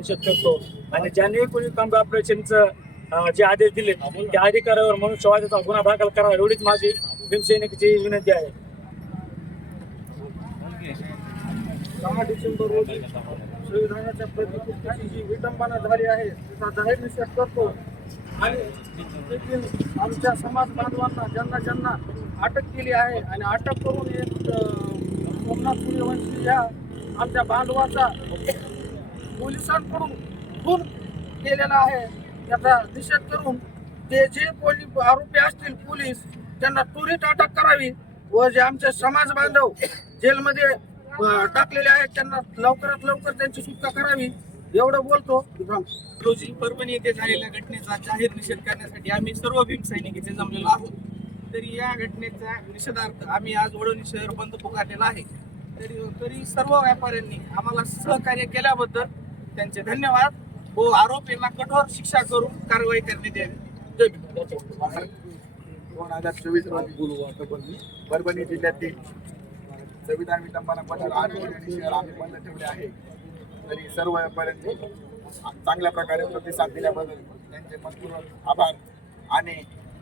निषेध करतो आणि ज्यांनी कोणी काम ऑपरेशनचं जे आदेश दिले त्या अधिकाऱ्यावर मनुष्यवादाचा गुन्हा दाखल करा एवढीच माझी भीमसैनिकची विनंती आहे. दहा डिसेंबर रोजी संविधानाच्या प्रतिकृतीची जी विटंबना झाली आहे त्याचा जाहीर निषेध करतो. आणि देखील आमच्या समाज बांधवांना ज्यांना ज्यांना अटक केली आहे आणि अटक करून एक सोमनाथ सूर्यवंशी या आमच्या बांधवाचा पोलिसांकडून खून केलेला आहे. त्याचा निषेध करून ते जे पोलीस आरोपी असतील पोलीस त्यांना त्वरित अटक करावी व जे आमचे समाज बांधव जेलमध्ये टाकलेले आहेत त्यांना लवकरात लवकर त्यांची सुटका करावी. एवढं बोलतो रोजी परभणी येथे झालेल्या घटनेचा जाहीर निषेध करण्यासाठी आम्ही सर्व भीम सैनिक इथे जमलेलो आहोत. तरी या घटनेचा निषेधार्थ आम्ही आज वडोली शहर बंद पुकारलेला आहे. तरी तरी सर्व व्यापाऱ्यांनी आम्हाला सहकार्य केल्याबद्दल त्यांचे धन्यवाद. व आरोपींना कठोर शिक्षा करून कारवाई करण्यात यावी. दोन हजार चोवीस रोजी परभणी जिल्ह्यातील संविधान विटंबना बंद आंदोलन आणि शहर आम्ही बंद ठेवले आहे. तरी सर्व व्यापाऱ्यांनी चांगल्या प्रकारे प्रतिसाद दिल्याबद्दल त्यांचे मनपूर्वक आभार. आणि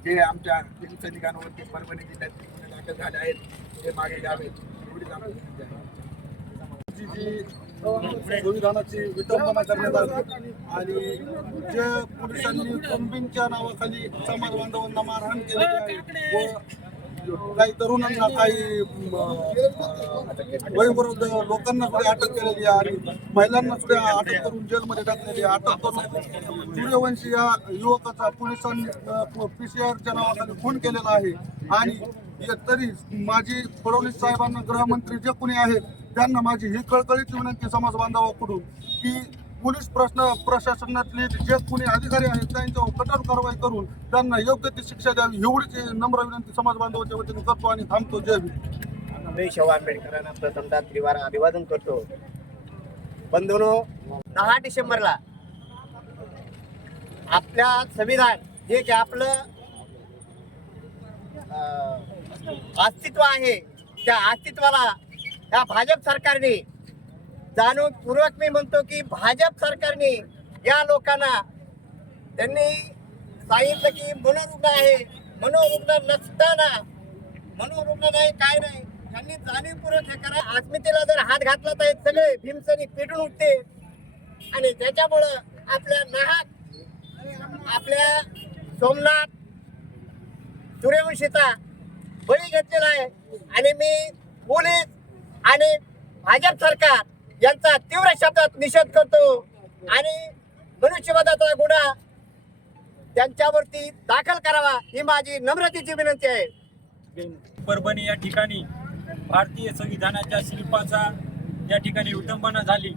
जे आमच्या भीम सैनिकांवरती परभणी जिल्ह्यात गुन्हे दाखल झाले आहेत ते मागे घ्यावेत. एवढीच आमची जी संविधानाची विटंबना करण्यात आली. आणि जे पोलिसांनी बॉम्बिंगच्या नावाखाली समाज बांधवांना मारहाण केलेली आहे व काही तरुणांना काही अं, वयोवृद्ध लोकांना सुद्धा अटक केलेली आहे आणि महिलांना सुद्धा अटक करून जेलमध्ये टाकलेली आहे. अटक करून सूर्यवंशी या युवकाचा पोलिसांनी पीसीआरच्या नावाखाली खून केलेला आहे. आणि तरी माझी फडणवीस साहेबांना गृहमंत्री जे कोणी आहेत त्यांना माझी ही कळकळीची विनंती समाज बांधवाकडून की पोलीस प्रश्न प्रशासनातले जे कोणी अधिकारी आहेत त्यांच्यावर कठोर कारवाई करून त्यांना योग्य ती शिक्षा द्यावी एवढीच नम्र विनंती समाज बांधवाच्या वतीने करतो आणि थांबतो. जय भीम मी शाहू आंबेडकरांना प्रथमतः त्रिवार अभिवादन करतो. बंधूनो दहा डिसेंबरला आपल्या संविधान जे की आपलं अस्तित्व आहे त्या अस्तित्वाला या भाजप सरकारने जाणूनपूर्वक मी म्हणतो की भाजप सरकारने या लोकांना त्यांनी सांगितलं की मनोरुग्ण आहे मनोरुग्ण नसताना मनोरुग्ण नाही काय नाही त्यांनी जाणीवपूर्वक हे करा. अस्मितेला जर हात घातला तर सगळे भीमसनी पेटून उठते. आणि त्याच्यामुळं आपल्या नाहक आपल्या सोमनाथ सूर्यवंशीचा बळी घेतलेला आहे. आणि मी पोलीस आणि भाजप सरकार यांचा तीव्र शब्दात निषेध करतो. आणि मनुष्यवादाचा गुन्हा त्यांच्यावरती दाखल करावा ही माझी नम्रतेची विनंती आहे. परभणी या ठिकाणी भारतीय संविधानाच्या शिल्पाचा या ठिकाणी विटंबना झाली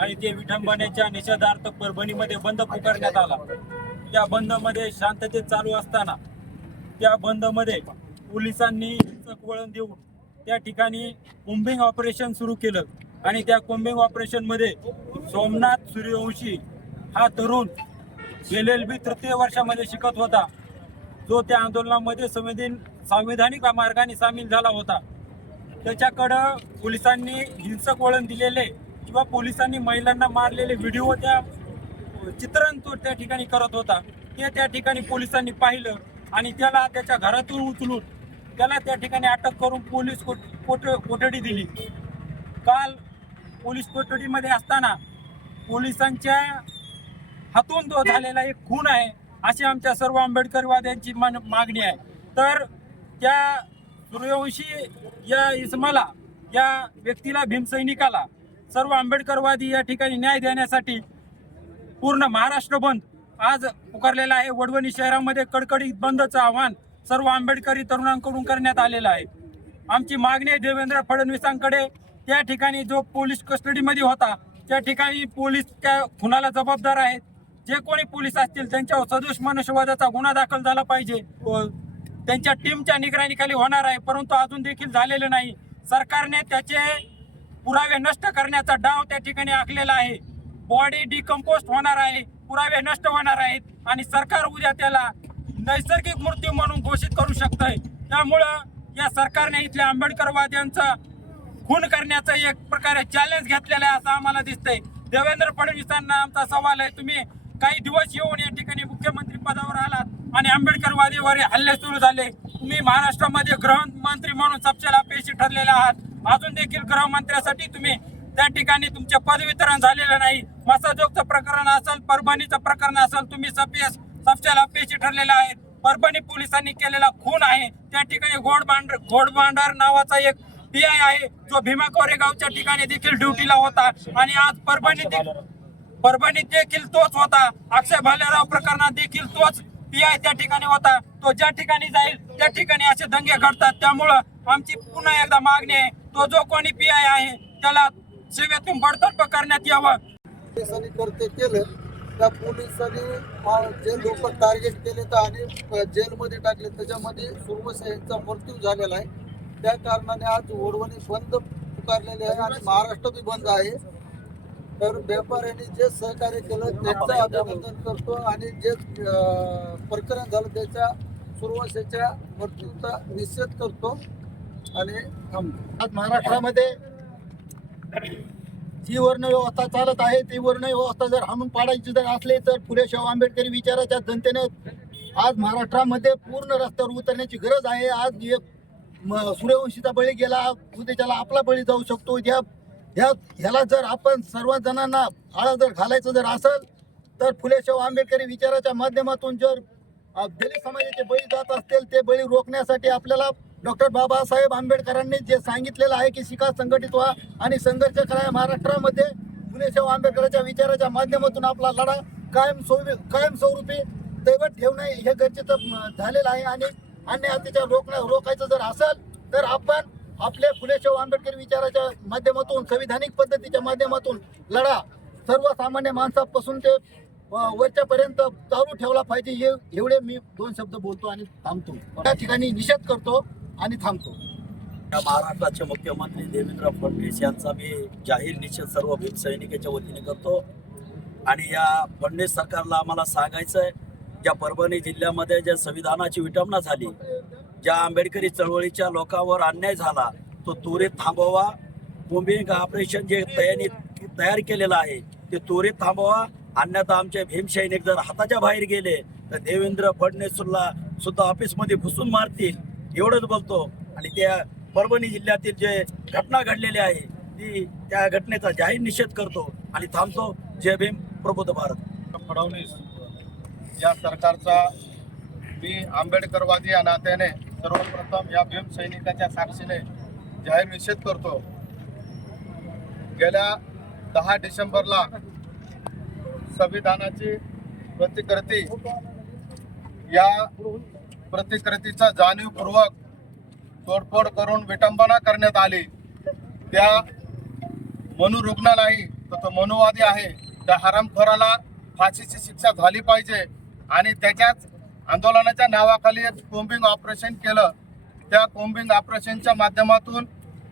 आणि ते विटंबनेच्या निषेधार्थ परभणीमध्ये बंद पुकारण्यात आला. त्या बंदमध्ये शांततेत चालू असताना त्या बंदमध्ये पोलिसांनी हिंसक वळण देऊन त्या ठिकाणी कुंबिंग ऑपरेशन सुरू केलं. आणि त्या कुंबिंग ऑपरेशनमध्ये सोमनाथ सूर्यवंशी हा तरुण एल एल बी तृतीय वर्षामध्ये शिकत होता. जो त्या आंदोलनामध्ये संविधान संविधानिक मार्गाने सामील झाला होता. त्याच्याकडं पोलिसांनी हिंसक वळण दिलेले किंवा पोलिसांनी महिलांना मारलेले व्हिडिओ त्या चित्रण तो त्या ठिकाणी करत होता. ते त्या ठिकाणी पोलिसांनी पाहिलं आणि त्याला त्याच्या घरातून उचलून त्याला त्या ठिकाणी अटक करून पोलीस कोट कोठडी दिली. काल पोलीस कोठडीमध्ये असताना पोलिसांच्या हातून तो झालेला एक खून आहे अशी आमच्या सर्व आंबेडकरवाद्यांची मान मागणी आहे. तर त्या सूर्यवंशी या इसमाला या व्यक्तीला भीमसैनिकाला सर्व आंबेडकरवादी या ठिकाणी न्याय देण्यासाठी पूर्ण महाराष्ट्र बंद आज पुकारलेला आहे. वडवणी शहरामध्ये कडकडीत बंदचं आव्हान सर्व आंबेडकरी तरुणांकडून करण्यात आलेलं आहे. आमची मागणी आहे देवेंद्र फडणवीसांकडे त्या ठिकाणी जो पोलीस कस्टडीमध्ये होता त्या ठिकाणी पोलीस त्या खुनाला जबाबदार आहेत. जे कोणी पोलीस असतील त्यांच्यावर सदोष मनुष्यवादाचा गुन्हा दाखल झाला पाहिजे. त्यांच्या टीमच्या निगराणीखाली होणार आहे परंतु अजून देखील झालेलं नाही. सरकारने त्याचे पुरावे नष्ट करण्याचा डाव त्या ठिकाणी आखलेला आहे. बॉडी डिकम्पोस्ट होणार आहे पुरावे नष्ट होणार आहेत आणि सरकार उद्या त्याला नैसर्गिक मृत्यू म्हणून घोषित करू शकतंय. त्यामुळं या सरकारने इथल्या आंबेडकरवाद्यांचा खून करण्याचं एक प्रकारे चॅलेंज घेतलेलं आहे असं आम्हाला दिसतंय. देवेंद्र फडणवीसांना आमचा सवाल आहे तुम्ही काही दिवस येऊन या ठिकाणी मुख्यमंत्री पदावर आलात आणि आंबेडकरवादीवर हल्ले सुरू झाले. तुम्ही महाराष्ट्रामध्ये गृहमंत्री म्हणून सबसेल पेशी ठरलेले आहात. अजून देखील गृहमंत्र्यासाठी तुम्ही त्या ठिकाणी तुमचे पद वितरण झालेलं नाही. मसाजोगचं प्रकरण असेल परभणीचं प्रकरण असेल तुम्ही सपीएस सबसेल पेशी ठरलेले आहेत. परभणी पोलिसांनी केलेला खून आहे. त्या ठिकाणी घोडबांड घोडबांडार नावाचा एक पी आय आहे जो भीमा कोरेगावच्या ठिकाणी देखील ड्युटीला होता. आणि आज परभणी परभणीत देखील तोच होता. अक्षय भालेराव प्रकरणात देखील तोच पी आय त्या ठिकाणी होता. तो ज्या ठिकाणी जाईल त्या ठिकाणी असे दंगे घडतात. त्यामुळं आमची पुन्हा एकदा मागणी आहे. तो जो कोणी पी आय आहे त्याला सेवेतून बडतर्फ करण्यात यावं. करते केलं. त्या पोलिसांनी जे लोक टार्गेट केले तर आणि जेलमध्ये टाकले त्याच्यामध्ये सुरवसाहेबचा मृत्यू झालेला आहे. त्या कारणाने आज वडवणी बंद पुकारलेले आहे आणि महाराष्ट्र बी बंद आहे. तर व्यापाऱ्यांनी जे सहकार्य केलं त्यांचं अभिनंदन करतो आणि जे प्रकरण झालं त्याच्या सुरवसेच्या मृत्यूचा निषेध करतो आणि थांबतो. आज महाराष्ट्रामध्ये जी वर्णव्यवस्था चालत आहे ती वर्णव्यवस्था जर हाणून पाडायची जर असले तर पुढे शाहू आंबेडकरी विचाराच्या जनतेने आज महाराष्ट्रामध्ये पूर्ण रस्त्यावर उतरण्याची गरज आहे. आज एक म- सूर्यवंशीचा बळी गेला उद्याच्याला आपला बळी जाऊ शकतो. ज्या ह्या ह्याला जर आपण सर्व जणांना आळा जर घालायचं जर असेल तर फुले शाहू आंबेडकरी विचाराच्या माध्यमातून जर दलित समाजाचे बळी जात असतील ते बळी रोखण्यासाठी आपल्याला डॉक्टर बाबासाहेब आंबेडकरांनी जे सांगितलेलं आहे की शिका संघटित व्हा आणि संघर्ष करा महाराष्ट्रामध्ये. फुले शाहू आंबेडकरांच्या विचाराच्या माध्यमातून आपला लढा कायम स्वरूपी कायम स्वरूपी दैवत ठेवणं हे गरजेचं झालेलं आहे आणि अन्य अत्याचार रोखणं रोखायचं जर असेल तर आपण आपल्या फुले शाहू आंबेडकर विचाराच्या माध्यमातून संविधानिक पद्धतीच्या माध्यमातून लढा सर्वसामान्य माणसापासून ते वरच्यापर्यंत चालू ठेवला पाहिजे. हे एवढे मी दोन शब्द बोलतो आणि थांबतो. त्या ठिकाणी निषेध करतो. आणि थांबतो. या महाराष्ट्राचे मुख्यमंत्री देवेंद्र फडणवीस यांचा मी जाहीर निषेध सर्व भीम सैनिकेच्या वतीने करतो. आणि या फडणवीस सरकारला आम्हाला सांगायचं आहे ज्या परभणी जिल्ह्यामध्ये ज्या संविधानाची विटंबना झाली ज्या आंबेडकरी चळवळीच्या लोकांवर अन्याय झाला तो त्वरित थांबवा. कुंभिंग ऑपरेशन जे तयारी तयार केलेलं आहे ते त्वरित थांबवा. अन्यथा आमचे भीमसैनिक जर हाताच्या बाहेर गेले तर देवेंद्र फडणवीसला सुद्धा ऑफिसमध्ये घुसून मारतील. एवढंच बोलतो. आणि त्या परभणी जिल्ह्यातील जे घटना घडलेली आहे ती त्या घटनेचा जाहीर निषेध करतो आणि थांबतो. जय भीम प्रबोध भारत. फडणवीस या सरकारचा मी आंबेडकरवादी या नात्याने सर्वप्रथम या भीम सैनिकाच्या साक्षीने जाहीर निषेध करतो. गेल्या दहा डिसेंबरला संविधानाची प्रतिकृती या प्रतिकृतीचा जाणीवपूर्वक तोडफोड करून विटंबना करण्यात आली. त्या मनोरुग्ण नाही तर तो मनुवादी आहे त्या हरामखोराला फाशीची शिक्षा झाली पाहिजे आणि त्याच्याच आंदोलनाच्या नावाखाली एक कोंबिंग ऑपरेशन केलं. त्या कोंबिंग ऑपरेशनच्या माध्यमातून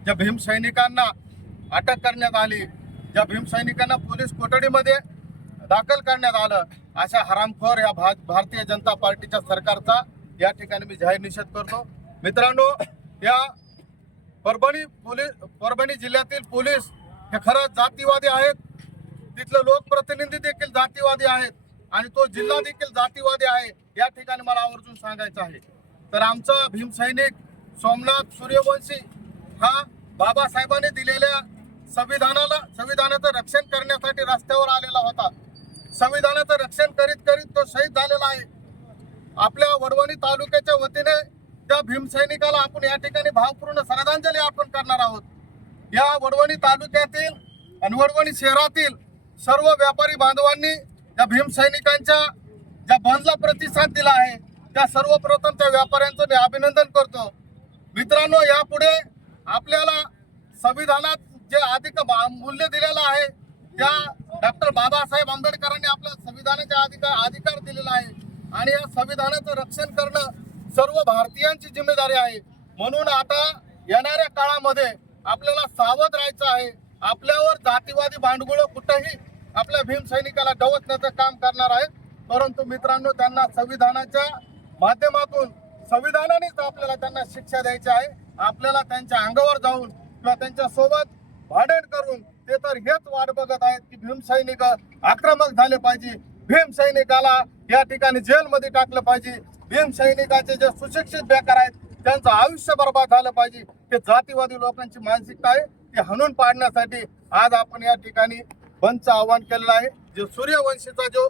ज्या भीमसैनिकांना अटक करण्यात आली ज्या भीमसैनिकांना पोलीस कोठडीमध्ये दाखल करण्यात आलं अशा हरामखोर या भा भारतीय जनता पार्टीच्या सरकारचा या ठिकाणी मी जाहीर निषेध करतो. मित्रांनो या परभणी पोलीस परभणी जिल्ह्यातील पोलीस हे खरंच जातीवादी आहेत. तिथले लोकप्रतिनिधी देखील जातीवादी आहेत आणि तो जिल्हा देखील जातीवादी आहे या ठिकाणी मला आवर्जून सांगायचं आहे. तर आमचा भीमसैनिक सोमनाथ सूर्यवंशी हा बाबासाहेबांनी दिलेल्या संविधानाला संविधानाचं रक्षण करण्यासाठी रस्त्यावर आलेला होता. संविधानाचं रक्षण करीत करीत तो शहीद झालेला आहे. आपल्या वडवणी तालुक्याच्या वतीने त्या भीमसैनिकाला आपण या ठिकाणी भावपूर्ण श्रद्धांजली अर्पण करणार आहोत या वडवणी तालुक्यातील आणि वडवणी शहरातील सर्व व्यापारी बांधवांनी या भीमसैनिकांच्या ज्या बंदला प्रतिसाद दिला आहे त्या सर्वप्रथम त्या व्यापाऱ्यांचं मी अभिनंदन करतो. मित्रांनो यापुढे आपल्याला संविधानात जे अधिक मूल्य दिलेलं आहे त्या डॉक्टर बाबासाहेब आंबेडकरांनी आपल्या संविधानाचा अधिकार अधिकार दिलेला आहे. आणि या संविधानाचं रक्षण करणं सर्व भारतीयांची जिम्मेदारी आहे. म्हणून आता येणाऱ्या काळामध्ये आपल्याला सावध राहायचं आहे. आपल्यावर जातीवादी भांडगुळ कुठंही आपल्या भीम सैनिकाला डवचण्याचं काम करणार आहे परंतु मित्रांनो त्यांना संविधानाच्या माध्यमातून संविधानानेच आपल्याला त्यांना शिक्षा द्यायची आहे. आपल्याला त्यांच्या अंगावर जाऊन किंवा त्यांच्यासोबत भांडण करून ते तर हेच वाट बघत आहेत की भीमसैनिक आक्रमक झाले पाहिजे. भीमसैनिकाला या ठिकाणी जेलमध्ये टाकलं पाहिजे. भीमसैनिकाचे जे सुशिक्षित बेकार आहेत त्यांचं आयुष्य बर्बाद झालं पाहिजे. ते जातीवादी लोकांची मानसिकता आहे ती हणून पाडण्यासाठी आज आपण या ठिकाणी बंदचं आवाहन केलेलं आहे. जे सूर्यवंशीचा जो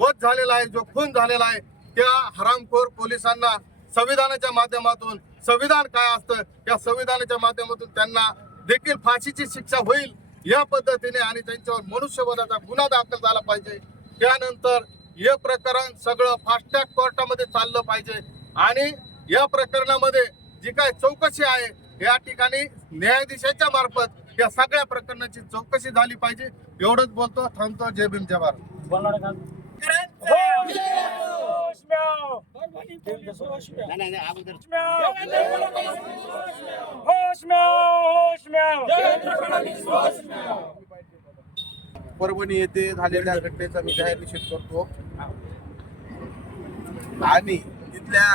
वध झालेला आहे जो खून झालेला आहे त्या हरामखोर पोलिसांना संविधानाच्या माध्यमातून संविधान काय असतं या संविधानाच्या माध्यमातून त्यांना देखील फाशीची शिक्षा होईल या पद्धतीने आणि त्यांच्यावर मनुष्यवधाचा गुन्हा दाखल झाला पाहिजे. त्यानंतर हे प्रकरण सगळं फास्टॅग कोर्टामध्ये चाललं पाहिजे. आणि या प्रकरणामध्ये जी काय चौकशी आहे या ठिकाणी न्यायाधीशाच्या मार्फत या सगळ्या प्रकरणाची चौकशी झाली पाहिजे. एवढंच बोलतो थांबतो. जय भीम जय भारत. परभणी येथे झालेल्या घटनेचा मी जाहीर निषेध करतो. आणि तिथल्या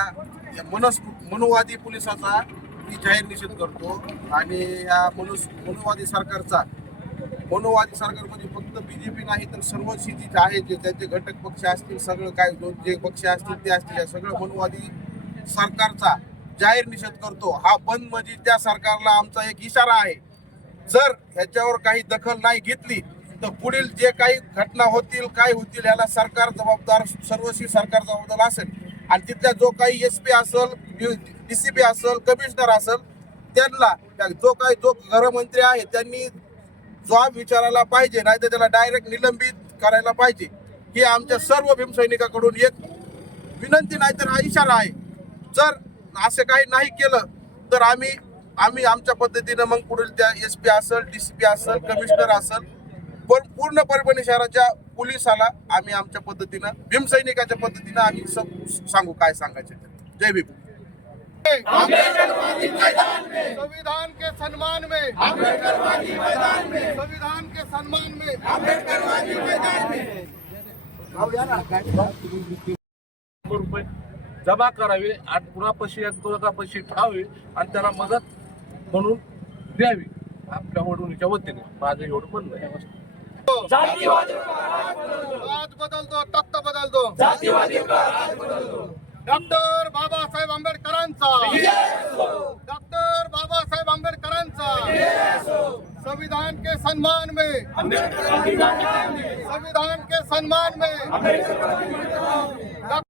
या मनस मनुवादी पोलिसाचा मी जाहीर निषेध करतो. आणि या मनुस मनुवादी सरकारचा मनुवादी सरकार म्हणजे फक्त बीजेपी नाही तर सर्व जे आहे जे त्यांचे घटक पक्ष असतील सगळं काय जे पक्ष असतील ते असतील या सगळं मनुवादी सरकारचा जाहीर निषेध करतो. हा बंद म्हणजे त्या सरकारला आमचा एक इशारा आहे. जर ह्याच्यावर काही दखल नाही घेतली तर पुढील जे काही घटना होतील काय होतील याला सरकार जबाबदार सर्वस्वी सरकार जबाबदार असेल. आणि तिथल्या जो काही एस पी असेल पी असेल कमिशनर असेल त्यांना त्या- जो काही जो गृहमंत्री आहे त्यांनी जॉब विचारायला पाहिजे नाही तर त्याला डायरेक्ट निलंबित करायला पाहिजे. ही आमच्या सर्व भीमसैनिकाकडून एक विनंती नाही तर हा इशारा आहे. जर असं काही नाही केलं तर आम्ही आम्ही आमच्या पद्धतीनं मग पुढील त्या एस पी असेल डी सी पी असेल कमिशनर असेल पण पूर्ण परभणी शहराच्या पोलिसाला आम्ही आमच्या पद्धतीनं भीमसैनिकाच्या पद्धतीनं आम्ही सांगू काय सांगायचे. जय भीम. संविधान के सम्मान में. संविधान के सम्मान में. रुपये जमा करावे आणि कुणापाशी एक दोघापाशी ठेवावे आणि त्याला मदत म्हणून द्यावी. आपल्या वडुणीच्या वतीने. माझं एवढं म्हणणं आहे. आज बदलतो तख्त बदलतो. डॉक्टर बाबासाहेब आंबेडकरांचा. डॉक्टर बाबासाहेब आंबेडकरांचा. संविधान के सम्मान में. संविधान के सम्मान में.